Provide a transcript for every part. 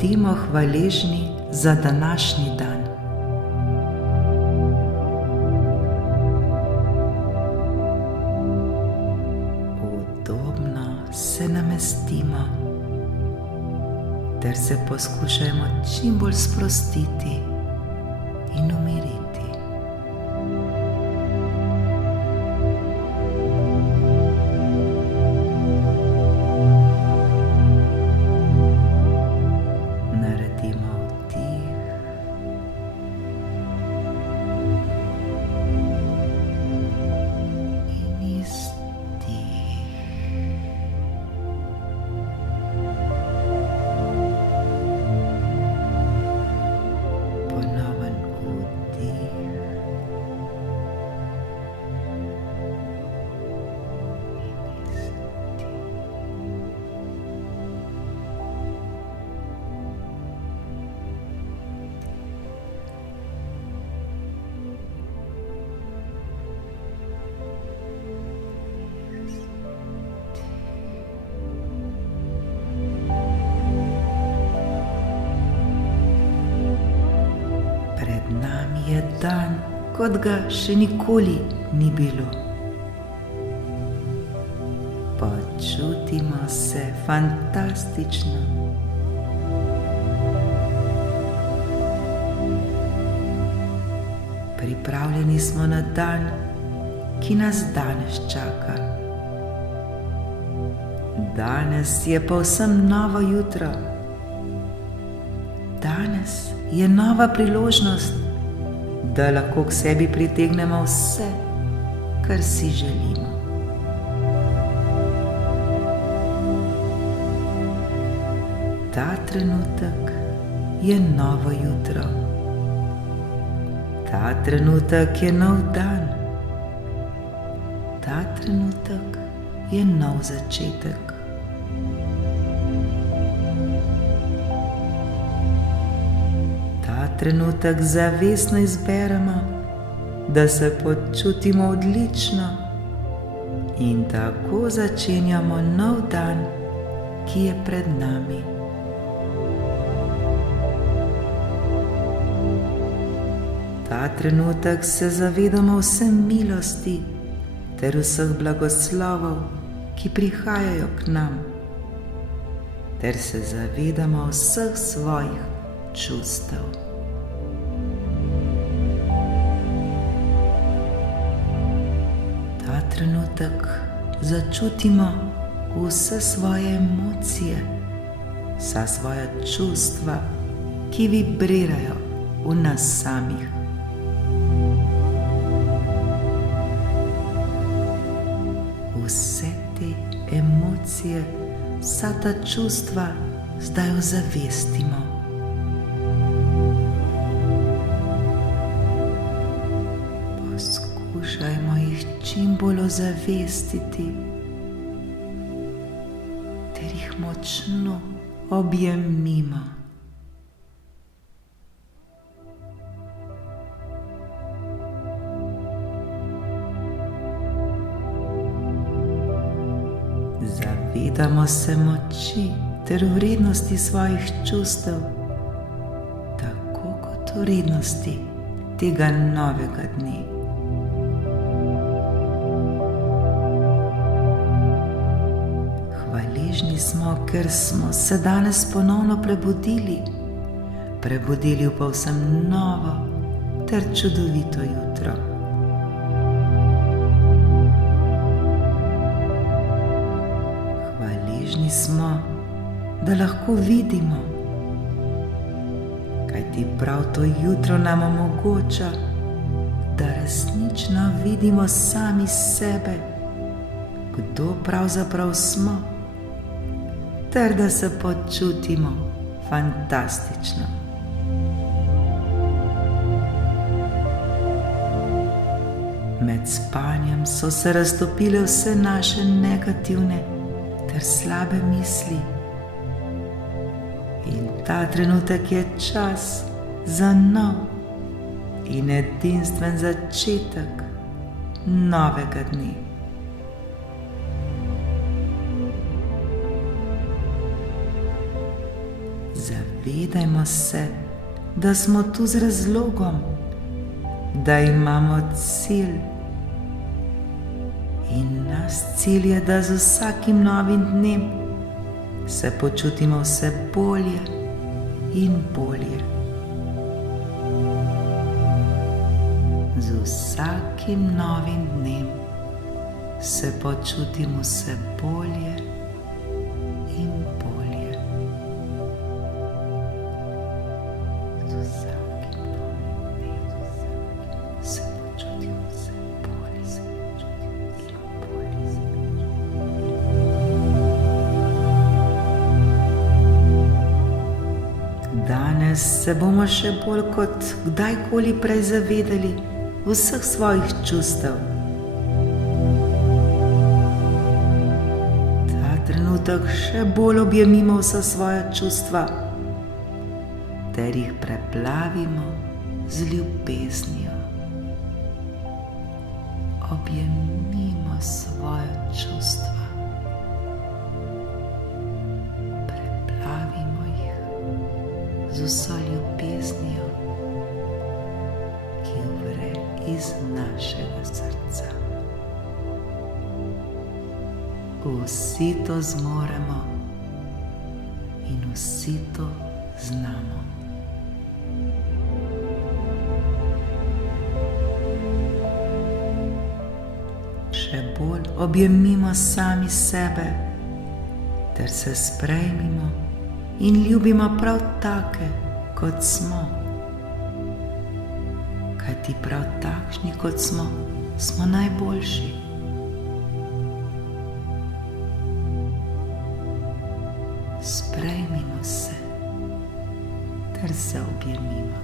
bodimo hvaležni za današnji dan. Udobno se namestimo ter se poskušajmo čim bolj sprostiti in umiriti. Je dan, kot ga še nikoli ni bilo. Počutimo se fantastično. Pripravljeni smo na dan, ki nas danes čaka. Danes je povsem novo jutro. Danes je nova priložnost, da lahko k sebi pritegnemo vse, kar si želimo. Ta trenutek je novo jutro. Ta trenutek je nov dan. Ta trenutek je nov začetek. Trenutek zavestno izberemo, da se počutimo odlično in tako začenjamo nov dan, ki je pred nami. Ta trenutek se zavedamo vse milosti ter vseh blagoslovov, ki prihajajo k nam, ter se zavedamo vseh svojih čustev. Trenutek začutimo vse svoje emocije, vsa svoja čustva, ki vibrirajo v nas samih. Vse te emocije, vsa ta čustva zdaj ozavestimo. Poskušajmo jih čim bolj ozavestiti ter jih močno objemimo. Zavedamo se moči ter vrednosti svojih čustev, tako kot vrednosti tega novega dne. Hvaležni smo, ker smo se danes ponovno prebudili v povsem novo ter čudovito jutro. Hvaležni smo, da lahko vidimo, kajti prav to jutro nam omogoča, da resnično vidimo sami sebe, kdo pravzaprav smo, ter da se počutimo fantastično. Med spanjem so se raztopile vse naše negativne ter slabe misli. In ta trenutek je čas za nov in edinstven začetek novega dne. Zavedamo Zavedajmo se, da smo tu z razlogom, da imamo cilj. In naš cilj je, da z vsakim novim dnem se počutimo vse bolje in bolje. Z vsakim novim dnem se počutim vse bolje in bolje. Z vsakim novim dnem se počutim vse bolje in bolje. Danes se bomo še bolj kot kdajkoli prej zavedali vseh svojih čustev. Ta trenutek še bolj objemimo vsa svoja čustva ter jih preplavimo z ljubeznijo. Objemimo svoja čustva. Preplavimo jih z vso ljubeznijo, ki vre iz našega srca. Vsi to zmoremo in vsi to znamo. Še bolj objemimo sami sebe ter se sprejmimo in ljubimo prav take, kot smo. Kajti prav takšni, kot smo, smo najboljši. Sprejmimo se ter se objemimo.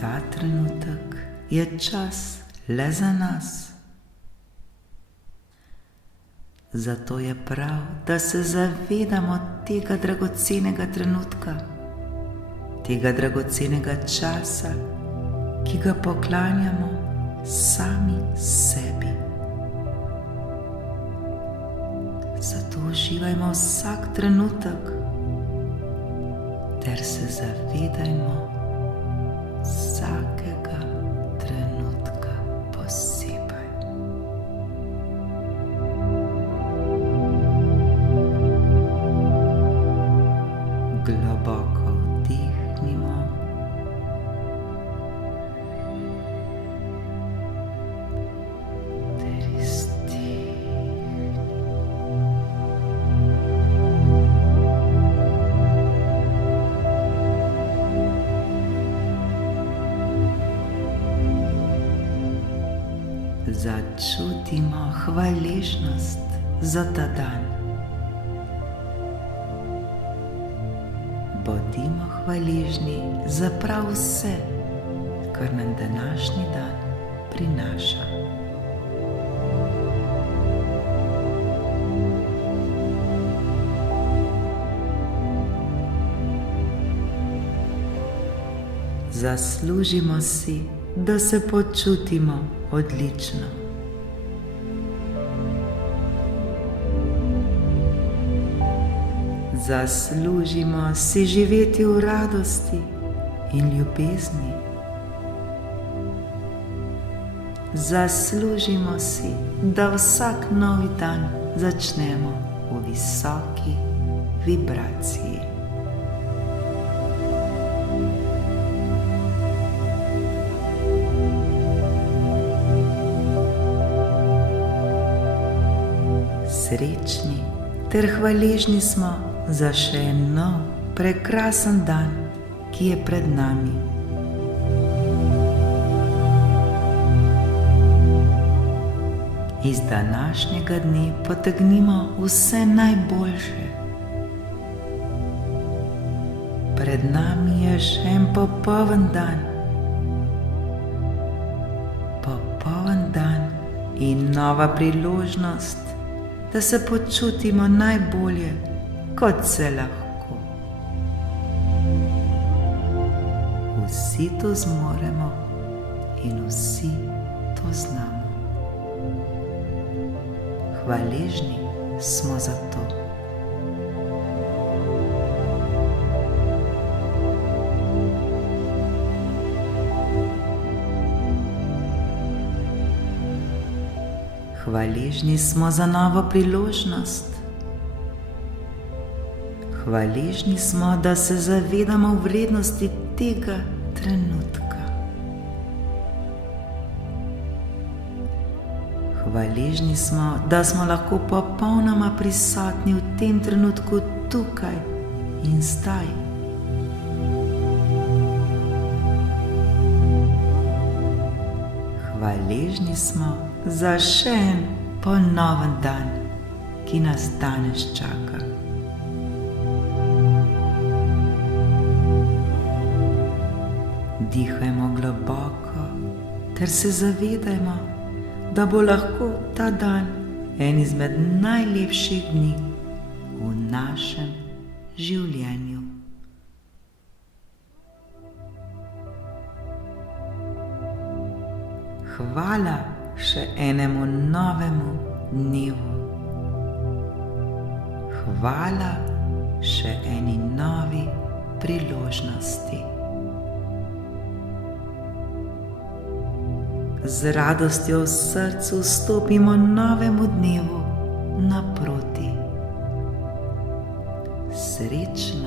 Ta trenutek je čas le za nas. Zato je prav, da se zavedamo tega dragocenega trenutka, tega dragocenega časa, ki ga poklanjamo sami sebi. Zato uživajmo vsak trenutek ter se zavedajmo vsakega trenutka posebej. Globoko vdihnimo ter izdihnimo. Začutimo hvaležnost za ta dan. Bodimo hvaležni za prav vse, kar nam današnji dan prinaša. Zaslužimo si, da se počutimo odlično. Zaslužimo si živeti v radosti in ljubezni. Zaslužimo si, da vsak novi dan začnemo v visoki vibraciji. Srečni ter hvaležni smo za še en nov, prekrasen dan, ki je pred nami. Iz današnjega dne potegnimo vse najboljše. Pred nami je še en popoln dan. Popoln dan in nova priložnost, da se počutimo najbolje, kot se lahko. Vsi to zmoremo in vsi to znamo. Hvaležni smo za to. Hvaležni smo za novo priložnost. Hvaležni smo, da se zavedamo vrednosti tega trenutka. Hvaležni smo, da smo lahko popolnoma prisotni v tem trenutku tukaj in zdaj. Hvaležni smo za še en ponoven dan, ki nas danes čaka. Dihajmo globoko ter se zavedajmo, da bo lahko ta dan en izmed najlepših dni v našem življenju. Hvala še enemu novemu dnevu. Hvala še eni novi priložnosti. Z radostjo v srcu stopimo novemu dnevu naproti. Srečno.